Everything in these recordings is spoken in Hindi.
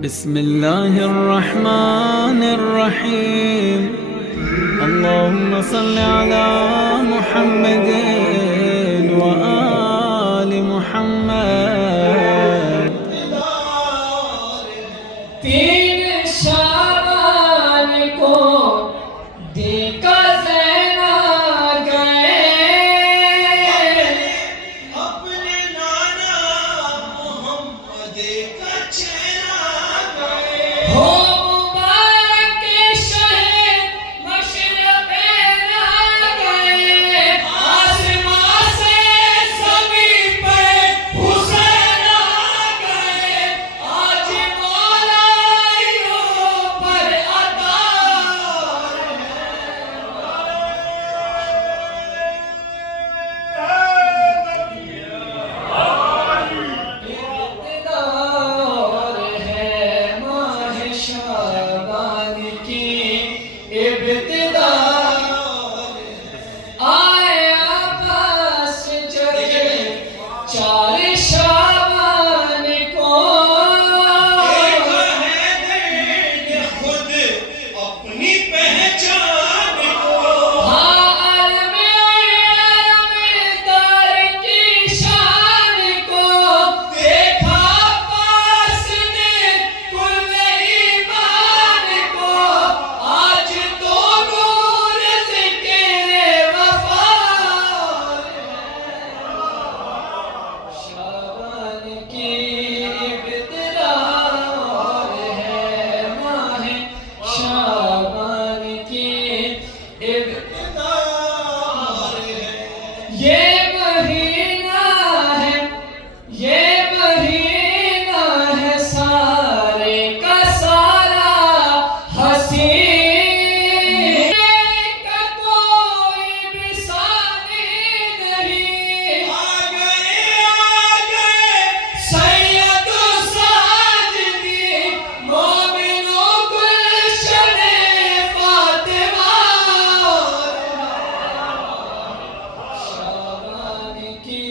बिस्मिल्लाहिर्रहमानिर्रहीम। अल्लाहुम्मा सल्लि अला मुहम्मदिन व आलि मुहम्मद। तीन शाबान को देखा ज़ैना गए, अपने नाना मोहम्मद का चेहरा गए। हो मुबारक के शहर मशरक़े ना गए, आसमां से ज़मीं पे हुसैन आ गए। आज मौलाइयों पर अता इब्तिदार है माह शाबान की, इब्तिदा आया पास जग चार शाबान को। देखा है दिल खुद अपनी पहचान को। हाँ अलमेदार की शान को देखा पास ने कुल ईमान को। आज तो नूर ज़िक्र वफा शाबान की, इब्तिदार है माह शाबान की, इब्तिदार है ये महीना है, ये महीना है सारे का सारा हसीन का कोई मिसाली नहीं। आ गए सैयद साजदी मोमिनो गुलशन फातिमा शाबान की,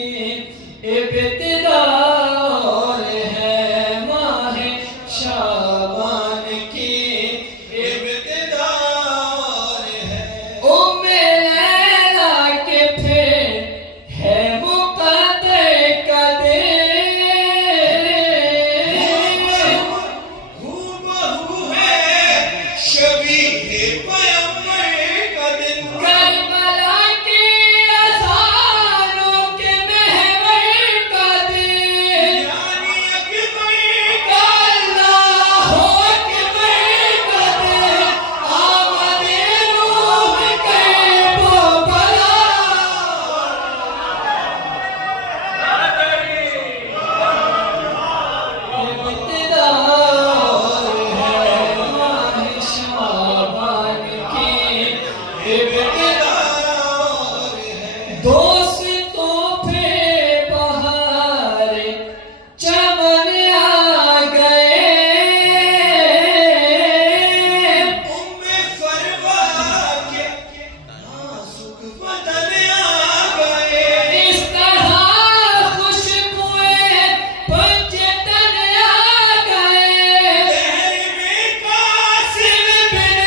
इब्तिदार है माह शाबान की, इब्तिदार है उम्मे लैला के फिर है मुक़द्दर का दिन। हूबहू है शबीह पैगंबर का दिन। करबला की अज़ानों के महवर का दिन। यानी अकबर का अल्लाह अकबर का दिन। आमद रूह के वो बला इब्तिदार है माह शाबान की, इब्तिदार है दोस्तों पे बहार चमन आ गए। उम्मे फरवा के नाजुक बदन आ गए। इस तरह खुशबुएं पंजतन आ गए। शहर में कासिम बिन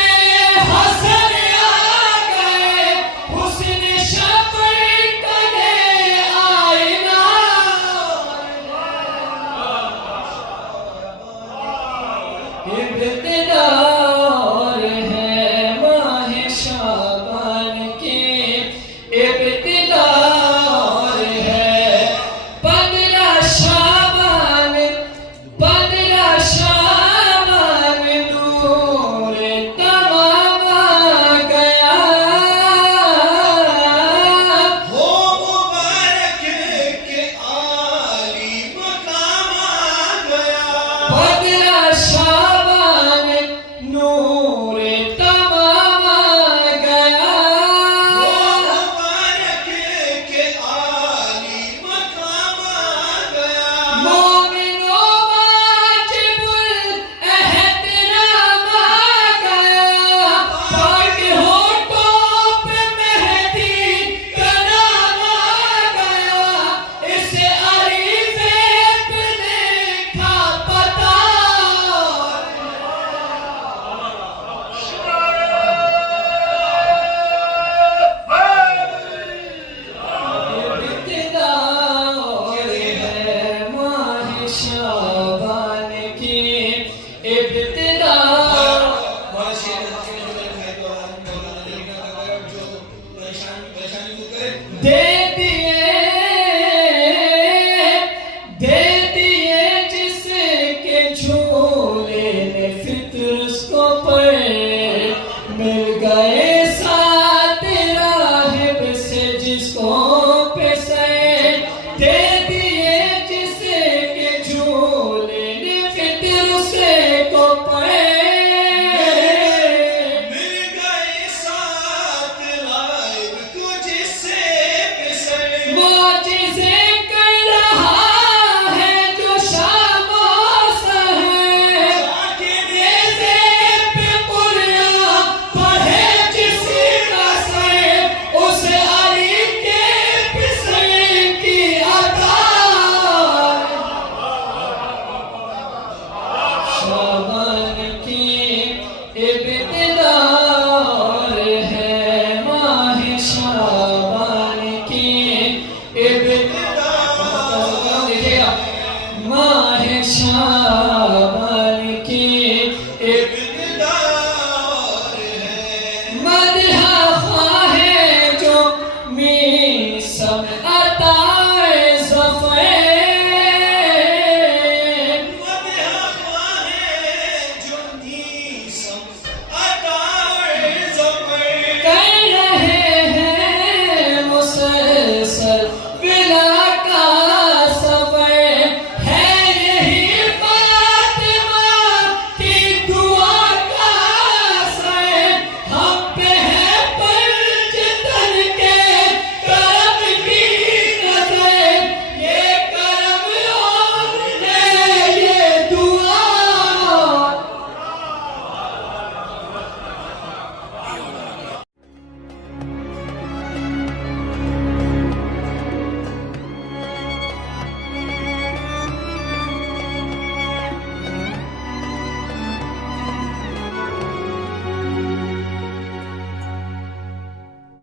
हसन आ गए, हुस्न शफ़क़त आईना। इब्तिदार है माह शाबान की, इब्तिदार है 15 शाबान, 15 शाबान नूर तमाम आ गया। हो मुबारक के आली मकाम आ गया। 15 शाबान शाबान